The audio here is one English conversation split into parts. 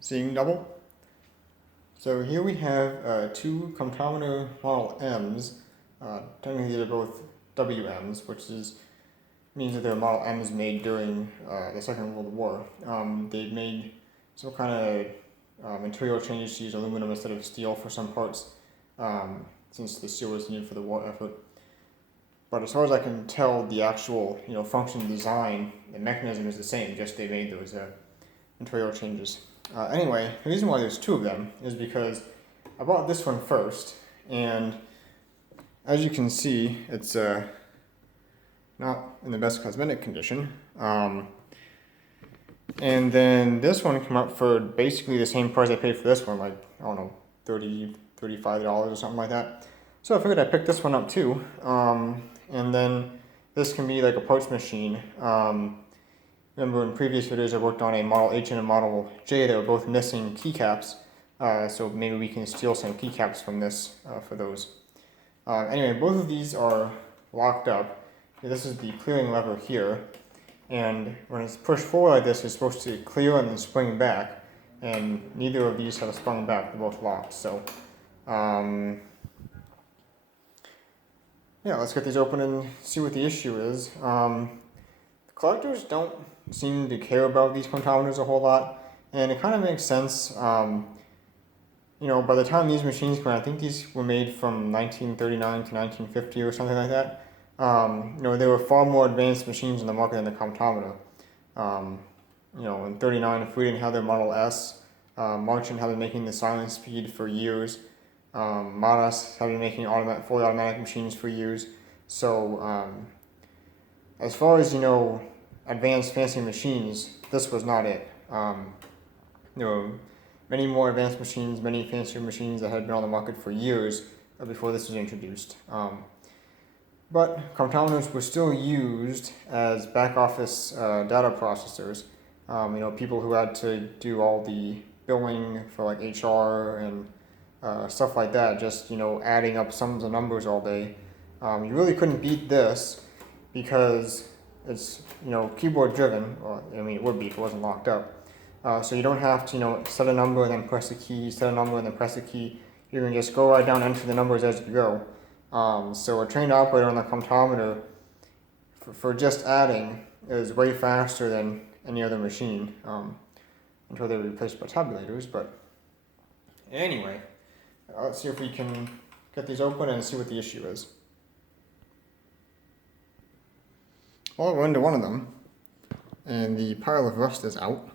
Seeing double? So here we have two Comptometer Model M's. Technically they're both WM's, which means that they're Model M's made during the Second World War. They made some kind of material changes to use aluminum instead of steel for some parts, since the steel was needed for the war effort. But as far as I can tell, the actual function, design, the mechanism is the same, just they made those material changes. Anyway, the reason why there's two of them is because I bought this one first, and as you can see, it's not in the best cosmetic condition. And then this one came up for basically the same price I paid for this one, like, I don't know, $30, $35 or something like that. So I figured I'd pick this one up too. And then this can be like a parts machine. Remember in previous videos I worked on a Model H and a Model J that were both missing keycaps. So maybe we can steal some keycaps from this for those. Anyway, both of these are locked up. This is the clearing lever here. And when it's pushed forward like this, it's supposed to clear and then spring back. And neither of these have sprung back, they're both locked. So, yeah, let's get these open and see what the issue is. Collectors don't seem to care about these comptometers a whole lot, and it kind of makes sense. By the time these machines came out, I think these were made from 1939 to 1950 or something like that. There were far more advanced machines in the market than the comptometer. In 39, if we didn't have their Model S, Marchand had been making the silent speed for years. Modus had been making fully automatic machines for years. So, as far as, advanced fancy machines, this was not it. There were many more advanced machines, many fancier machines that had been on the market for years before this was introduced. But comptometers were still used as back office data processors. People who had to do all the billing for like HR and stuff like that, just adding up sums of numbers all day. You really couldn't beat this because it's keyboard driven. Well, it would be if it wasn't locked up. So you don't have to set a number and then press a key, set a number and then press a key. You can just go right down and enter the numbers as you go. So a trained operator on the comptometer for just adding is way faster than any other machine until they're replaced by tabulators. But anyway, let's see if we can get these open and see what the issue is. Well, I'll go into one of them, and the pile of rust is out.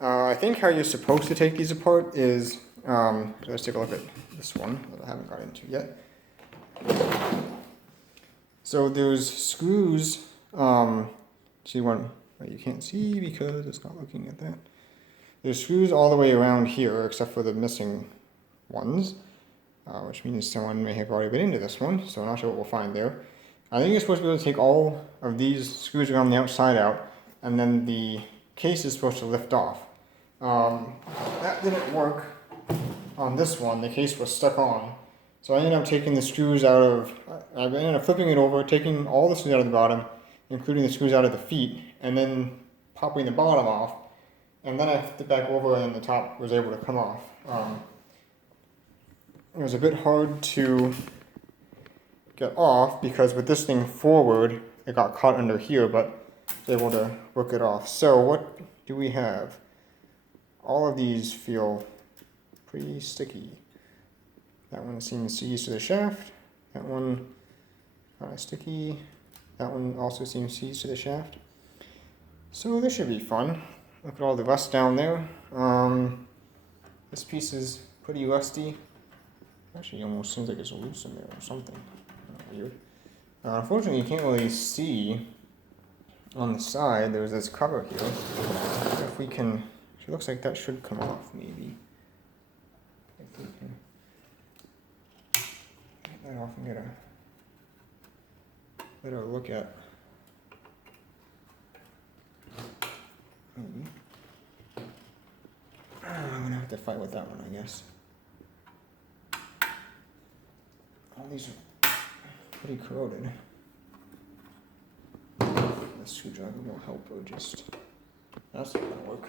I think how you're supposed to take these apart is, let's take a look at this one that I haven't got into yet. So there's screws, see one that you can't see because it's not looking at that. There's screws all the way around here except for the missing ones, which means someone may have already been into this one, so I'm not sure what we'll find there. I think you're supposed to be able to take all of these screws around the outside out, and then the case is supposed to lift off. That didn't work on this one. The case was stuck on. So I ended up taking the screws out of, I ended up flipping it over, taking all the screws out of the bottom, including the screws out of the feet, and then popping the bottom off. And then I flipped it back over and the top was able to come off. It was a bit hard to get off because with this thing forward, it got caught under here, but I was able to work it off. So what do we have? All of these feel pretty sticky. That one seems seized to the shaft. That one kind of sticky. That one also seems seized to the shaft. So this should be fun. Look at all the rust down there. This piece is pretty rusty. Actually, almost seems like it's loose in there or something. Weird. Unfortunately, you can't really see on the side. There's this cover here. If we can, it looks like that should come off maybe. If we can get that off and get a better look at. Maybe. I'm gonna have to fight with that one, I guess. All these are pretty corroded. The screwdriver will help, or just, that's not gonna work.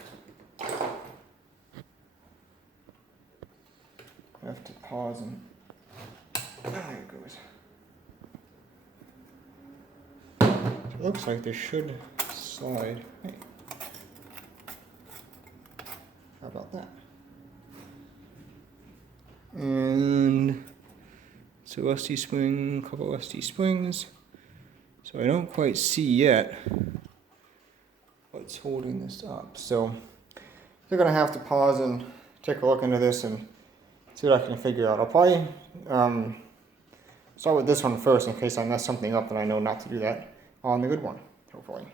pause and there it goes. So it looks like this should slide. Hey. How about that? And so rusty spring, couple rusty springs. So I don't quite see yet what's holding this up. So they're gonna have to pause and take a look into this and see what I can figure out. I'll probably start with this one first in case I mess something up and I know not to do that on the good one, hopefully.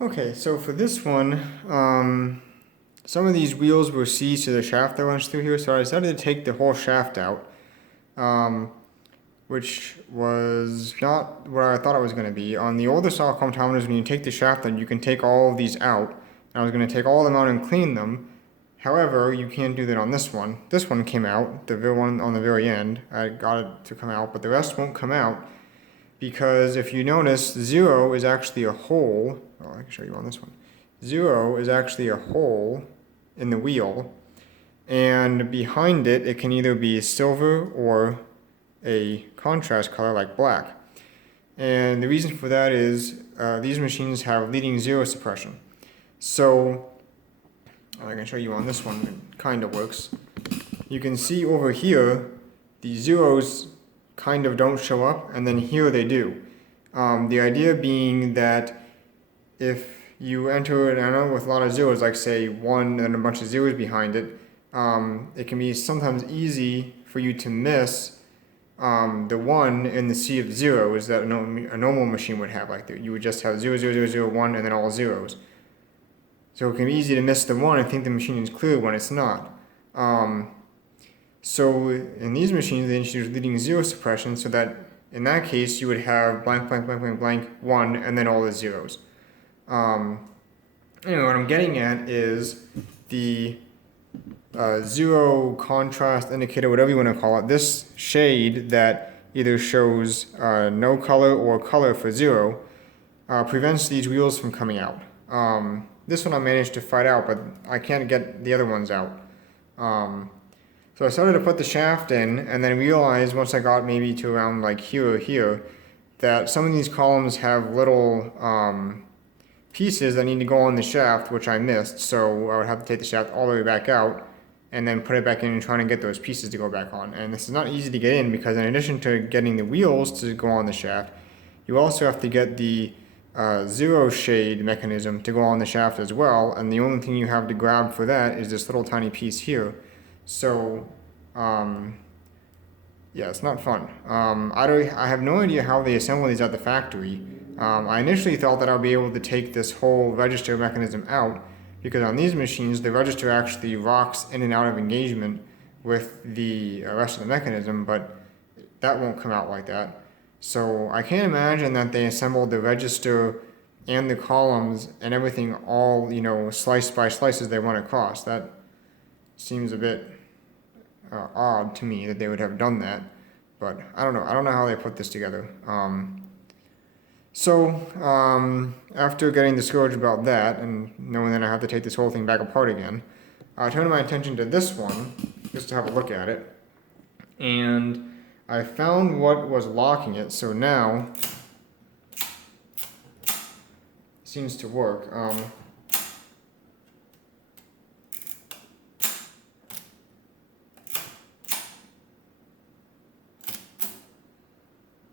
Okay, so for this one, some of these wheels were seized to the shaft that runs through here, so I decided to take the whole shaft out, which was not what I thought it was going to be. On the older style comptometers, when you take the shaft out, you can take all of these out. And I was going to take all of them out and clean them. However, you can't do that on this one. This one came out, the one on the very end. I got it to come out, but the rest won't come out because if you notice, 0 is actually a hole. Oh, I can show you on this one. 0 is actually a hole in the wheel, and behind it, it can either be silver or a contrast color like black. And the reason for that is these machines have leading 0 suppression. So I can show you on this one, it kind of works. You can see over here, the zeros kind of don't show up, and then here they do. The idea being that if you enter an arrow with a lot of zeros, like say 1 and a bunch of zeros behind it, it can be sometimes easy for you to miss the 1 in the sea of zeros that a normal machine would have. Like you would just have 0, 0, 0, 0, 1 and then all zeros. So it can be easy to miss the 1 and think the machine is clear when it's not. So in these machines, they introduce leading 0 suppression so that in that case you would have blank, blank, blank, blank, blank, 1 and then all the zeros. Anyway, what I'm getting at is the 0 contrast indicator, whatever you want to call it, this shade that either shows no color or color for 0 prevents these wheels from coming out. This one I managed to fight out, but I can't get the other ones out. So I started to put the shaft in and then realized once I got maybe to around like here or here that some of these columns have little pieces that need to go on the shaft, which I missed, so I would have to take the shaft all the way back out and then put it back in and trying to get those pieces to go back on. And this is not easy to get in because in addition to getting the wheels to go on the shaft, you also have to get the 0 shade mechanism to go on the shaft as well, and the only thing you have to grab for that is this little tiny piece here. So yeah, it's not fun. I have no idea how they assemble these at the factory. I initially thought that I'll be able to take this whole register mechanism out because on these machines the register actually rocks in and out of engagement with the rest of the mechanism, but that won't come out like that. So I can't imagine that they assembled the register and the columns and everything all, slice by slice as they went across. That seems a bit odd to me that they would have done that, but I don't know. I don't know how they put this together. After getting discouraged about that and knowing that I have to take this whole thing back apart again, I turned my attention to this one just to have a look at it, and I found what was locking it, so now it seems to work.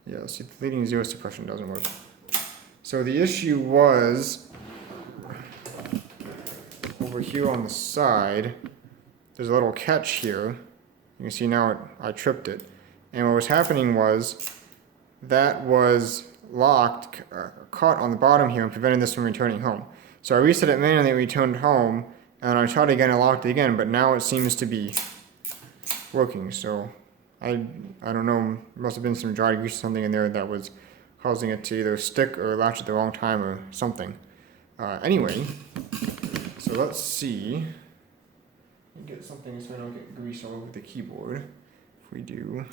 Yeah, see, the leading 0 suppression doesn't work. So the issue was over here on the side, there's a little catch here. You can see now I tripped it. And what was happening was that was locked, caught on the bottom here and prevented this from returning home. So I reset it manually, it returned home, and I tried again and locked it again, but now it seems to be working. So I don't know, there must have been some dry grease or something in there that was causing it to either stick or latch at the wrong time or something. Anyway, so let's see. Get something so I don't get grease all over the keyboard. If we do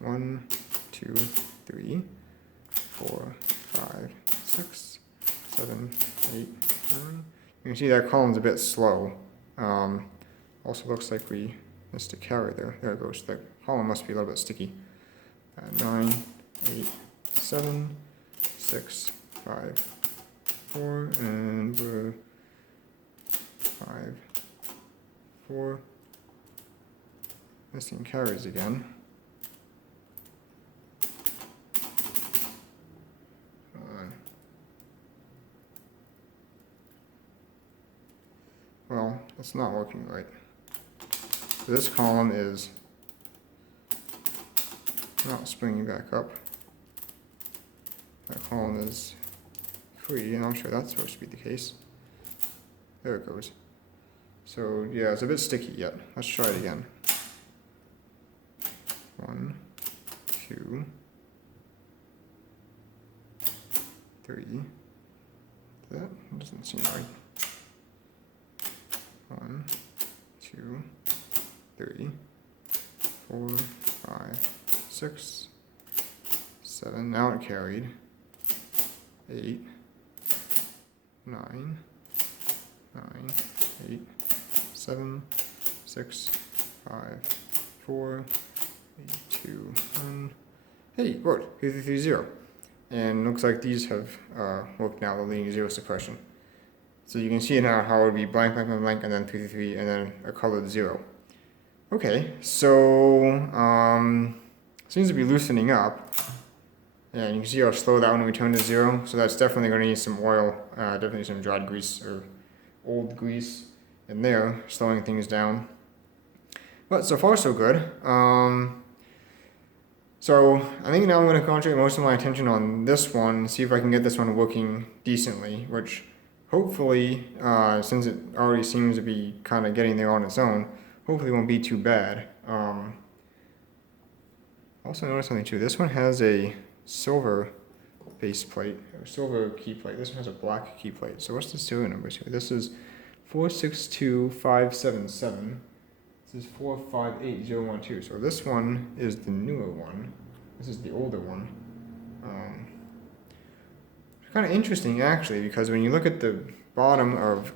1, 2, 3, 4, 5, 6, 7, 8, 9. You can see that column's a bit slow. Also looks like we missed a carry there. There it goes. The column must be a little bit sticky. 9, 8, 7, 6, 5, 4, and we're 5, 4. Missing carries again. Well, it's not working right. This column is not springing back up. That column is free, and I'm sure that's supposed to be the case. There it goes. So yeah, it's a bit sticky yet. Let's try it again. 1, 2, 3. That doesn't seem right. 1, 2, 3, 4, 5, 6, 7. Now it carried. 8, 9, 8, 7, 6, 5, 4, 8, 2, 1. Hey, good. 3, 3, 3, 0. And looks like these have worked now, the leading 0 suppression. So you can see now how it would be blank, blank, blank, blank, and then 3, 3, 3, and then a colored 0. Okay, so seems to be loosening up. And you can see how slow that one returned to 0. So that's definitely going to need some oil, definitely some dried grease or old grease in there, slowing things down. But so far so good. So I think now I'm going to concentrate most of my attention on this one, see if I can get this one working decently, which hopefully, since it already seems to be kind of getting there on its own, hopefully it won't be too bad. Also notice something too, this one has a silver base plate, or silver key plate. This one has a black key plate. So what's the serial numbers here? This is 462577. This is 458012. So this one is the newer one. This is the older one. It's kind of interesting actually, because when you look at the bottom of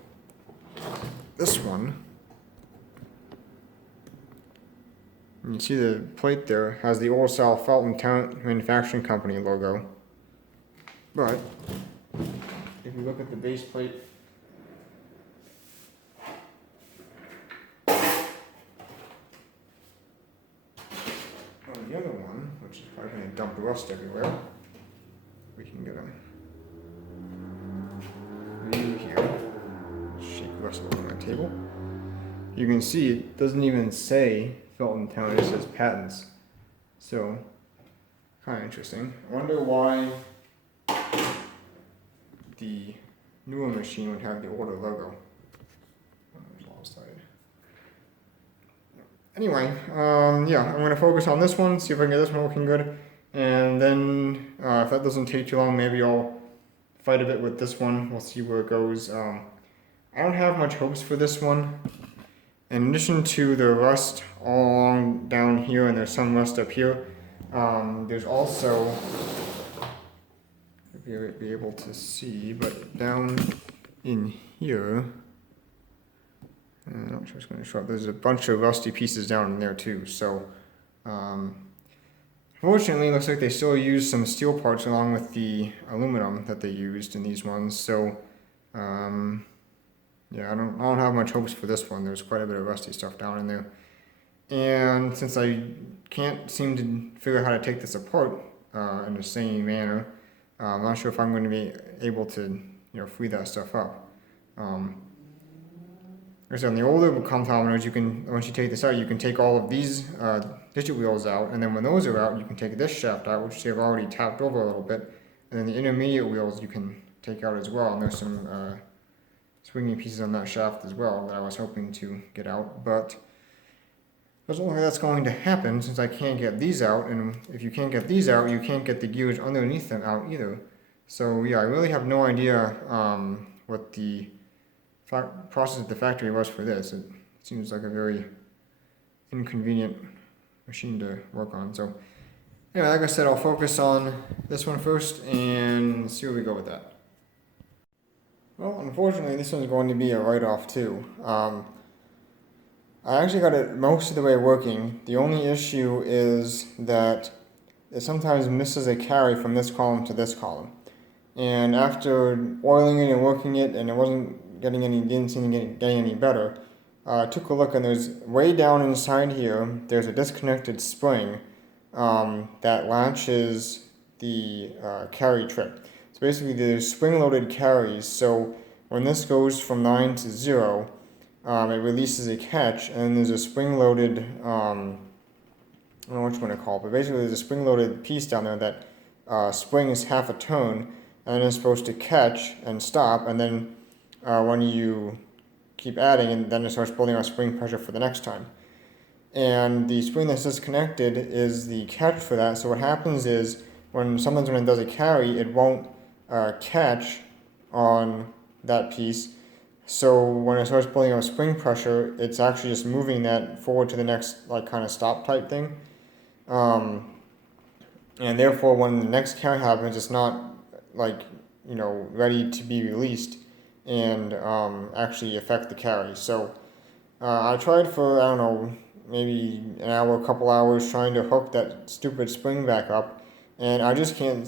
this one, and you see the plate there has the old style Felton Talent Manufacturing Company logo. But if you look at the base plate, the other one, which is probably going to dump rust everywhere, we can get a view here. Shake rust over my table. You can see it doesn't even say Felton Town, it says patents. So, kind of interesting. I wonder why the newer machine would have the older logo. Anyway, yeah, I'm going to focus on this one, see if I can get this one working good, and then if that doesn't take too long, maybe I'll fight a bit with this one. We'll see where it goes. I don't have much hopes for this one. In addition to the rust all along down here, and there's some rust up here, there's also, you'll be able to see, but down in here, I'm not sure it's going to show up. There's a bunch of rusty pieces down in there too. So, fortunately, it looks like they still use some steel parts along with the aluminum that they used in these ones. So, yeah, I don't have much hopes for this one. There's quite a bit of rusty stuff down in there. And since I can't seem to figure out how to take this apart in the same manner, I'm not sure if I'm going to be able to, free that stuff up. So on the older comptometers, you can, once you take this out, you can take all of these digit wheels out, and then when those are out, you can take this shaft out, which they've already tapped over a little bit, and then the intermediate wheels you can take out as well, and there's some swinging pieces on that shaft as well that I was hoping to get out, but doesn't look like that's going to happen since I can't get these out, and if you can't get these out, you can't get the gears underneath them out either. So yeah, I really have no idea what the process at the factory was for this. It seems like a very inconvenient machine to work on. So anyway, like I said, I'll focus on this one first and see where we go with that. Well, unfortunately, this one's going to be a write-off too. I I actually got it most of the way working. The only issue is that it sometimes misses a carry from this column to this column. And after oiling it and working it, and it wasn't getting any, didn't seem to getting any better, I took a look, and there's way down inside here, there's a disconnected spring that latches the carry trip. So basically, there's spring-loaded carries. So when this goes from 9 to 0, it releases a catch, and then there's a spring-loaded, I don't know which one to call it, but basically there's a spring-loaded piece down there that springs half a turn, and then it's supposed to catch and stop, and then when you keep adding, and then it starts building up spring pressure for the next time. And the spring that's disconnected is the catch for that. So what happens is sometimes when it does a carry, it won't catch on that piece. So when it starts building up spring pressure, it's actually just moving that forward to the next kind of stop type thing. And therefore, when the next carry happens, it's not ready to be released and actually affect the carry. So I tried for, I don't know, maybe an hour, a couple hours trying to hook that stupid spring back up, and I just can't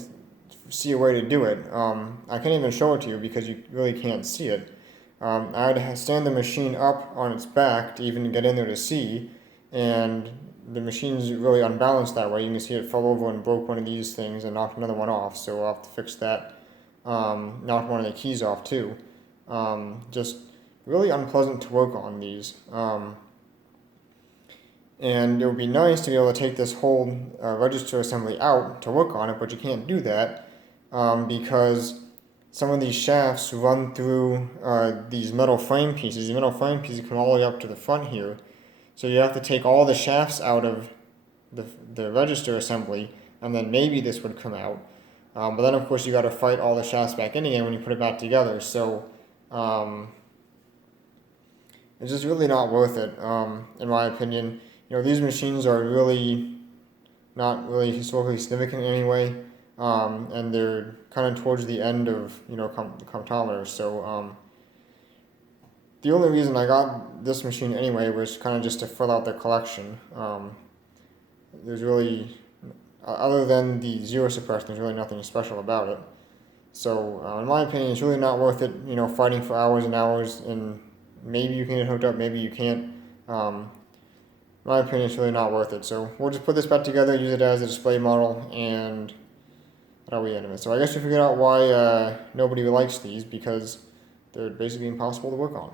see a way to do it. I can't even show it to you because you really can't see it. I had to stand the machine up on its back to even get in there to see, and the machine's really unbalanced that way. You can see it fell over and broke one of these things and knocked another one off, so I'll have to fix that. Knocked one of the keys off too. Just really unpleasant to work on these. And it would be nice to be able to take this whole register assembly out to work on it, but you can't do that because some of these shafts run through these metal frame pieces. The metal frame pieces come all the way up to the front here. So you have to take all the shafts out of the register assembly, and then maybe this would come out. But then, of course, you got to fight all the shafts back in again when you put it back together. So it's just really not worth it, in my opinion. These machines are really not really historically significant anyway, and they're kind of towards the end of comptometers. So the only reason I got this machine anyway was kind of just to fill out the collection. There's really, other than the zero suppression, there's really nothing special about it. So in my opinion, it's really not worth it. Fighting for hours and hours, and maybe you can get hooked up, maybe you can't. In my opinion, it's really not worth it. So we'll just put this back together, use it as a display model, and that'll be the end of it. So I guess you figured out why nobody likes these, because they're basically impossible to work on.